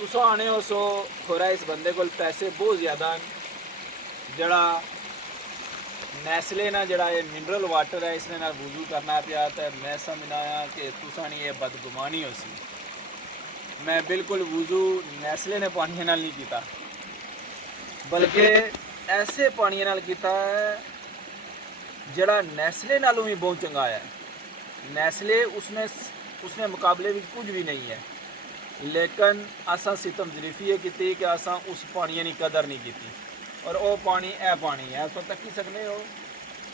तुसा आने हो सो खोरा इस बंदे को पैसे बहुत ज़्यादा जड़ा नैसले ना जड़ा ये मिनरल वाटर है इसने ना वजू करना पिया तो मैं समझना कि तुसा नहीं ये बदगुमानी हो सी। मैं बिल्कुल वजू नैसले ने पानी नाल नहीं किया बल्कि ऐसे पानी नाल किया है जड़ा नैसले नालों भी बहुत चंगा है। नैसले उसने उसने मुकाबले में कुछ भी नहीं है, लेकिन असा सितम जरीफी ये की कि असा उस पानी की कदर नहीं की और वह पानी ए पानी है तो तक सकते हो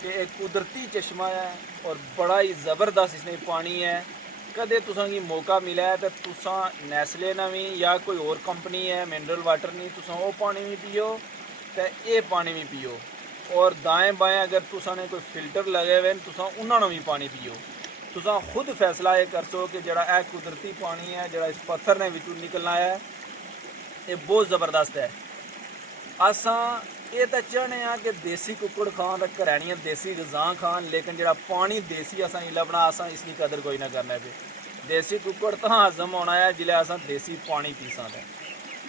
कि एक कुदरती चश्मा है और बड़ा ही ज़बरदस्त इसने पानी है। कदे तुसा की मौका मिला है तो तुसा नैसले ना भी या कोई और कंपनी है मिनरल वाटर नहीं तुसा वो पानी भी पियो तो ये पानी भी पियो। और दाएँ बाएँ अगर तुसा ने कोई फिल्टर लगे हुए तुसा उन्होंने भी पानी पियो। तुसा खुद फैसला ये कर सो कि जड़ा यह कुदरती पानी है जड़ा इस पत्थर ने विचू निकलना है ये बहुत ज़बरदस्त है। असा ये तो चाहने कि देसी कुकड़ खान तो घरैनियां देसी गज़ा खान, लेकिन जड़ा पानी देसी असा नहीं लभना असा इसकी कदर कोई ना करना पे। देसी कुकड़ तो हजम होना है जिले असा देसी पानी पी सकते।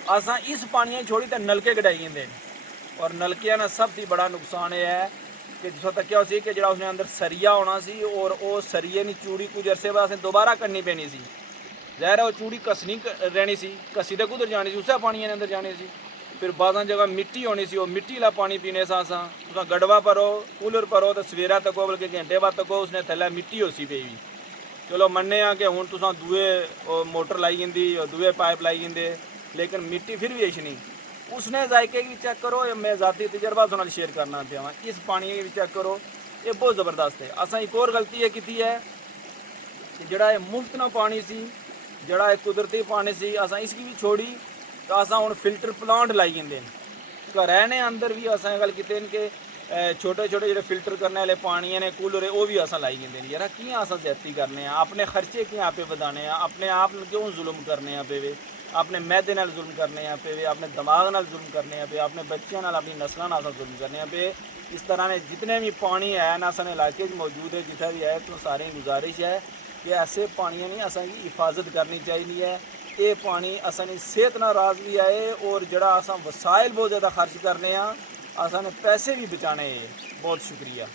असा इस पानी छोड़ी तो नलके कटाई जंदे और नलकिया ना सब थी बड़ा नुकसान ये है कि जिसों तक क्या सी कि जड़ा उसने अंदर सरिया होना सी और वो सरिये की चूड़ी कुछ अरसे बाद असें दोबारा करनी पैनी सी। ज़ाहिर है वो चूड़ी कसनी रहनी सी, कसी तो कुधर जानी सी उस पानी ने अंदर जानी सी। फिर बाद जगह मिट्टी होनी सी, वो मिट्टी ला पानी पीने सा तुम गड़वा भरो कूलर भरो तो सवेरा तको बल्कि घंटे बाद तको उसने थैले मिट्टी हो सी पे भी। चलो मन्ने कि हूँ तुम दूए मोटर लाई जंदी दूए पाइप लाई जंदे, लेकिन मिट्टी फिर भी अच्छी नहीं। उसने जायके भी चेक करो, मैं ज़ाती तजर्बा तुम शेयर करना पाया इस पानी भी चेक करो, ये बहुत ज़बरदस्त है। असा एक और गलती ये की है कि जड़ा ये मुफ्त ना पानी सी जड़ा एक कुदरती पानी सी असा इसकी भी छोड़ी तो असा हूँ फिल्टर प्लांट लाई जंदे घर ने अंदर भी असा गल की कि छोटे छोटे जो फिल्टर करने वाले पानी ने कूलर है वो भी असा लाई जंदे यार कि असा ज्यादती करने अपने खर्चे कि आपे बधाने अपने आप क्यों जुल्म करने पे अपने मैदे नाल जुल्म करने पे अपने दिमाग नाल जुल्म करने पे अपने बच्चों नाल अपनी नस्लों नाल जुल्म करने पे। इस तरह ने जितने भी पानी है ना असन इलाके मौजूद है जितना भी है तो सारी गुजारिश है कि ऐसे पानी नहीं असा की हिफाजत करनी चाहिए है। ये पानी असनी सेहत नाराज भी आए और जड़ा असा वसाइल बहुत ज़्यादा खर्च करने असा ने पैसे भी बचाने। बहुत शुक्रिया।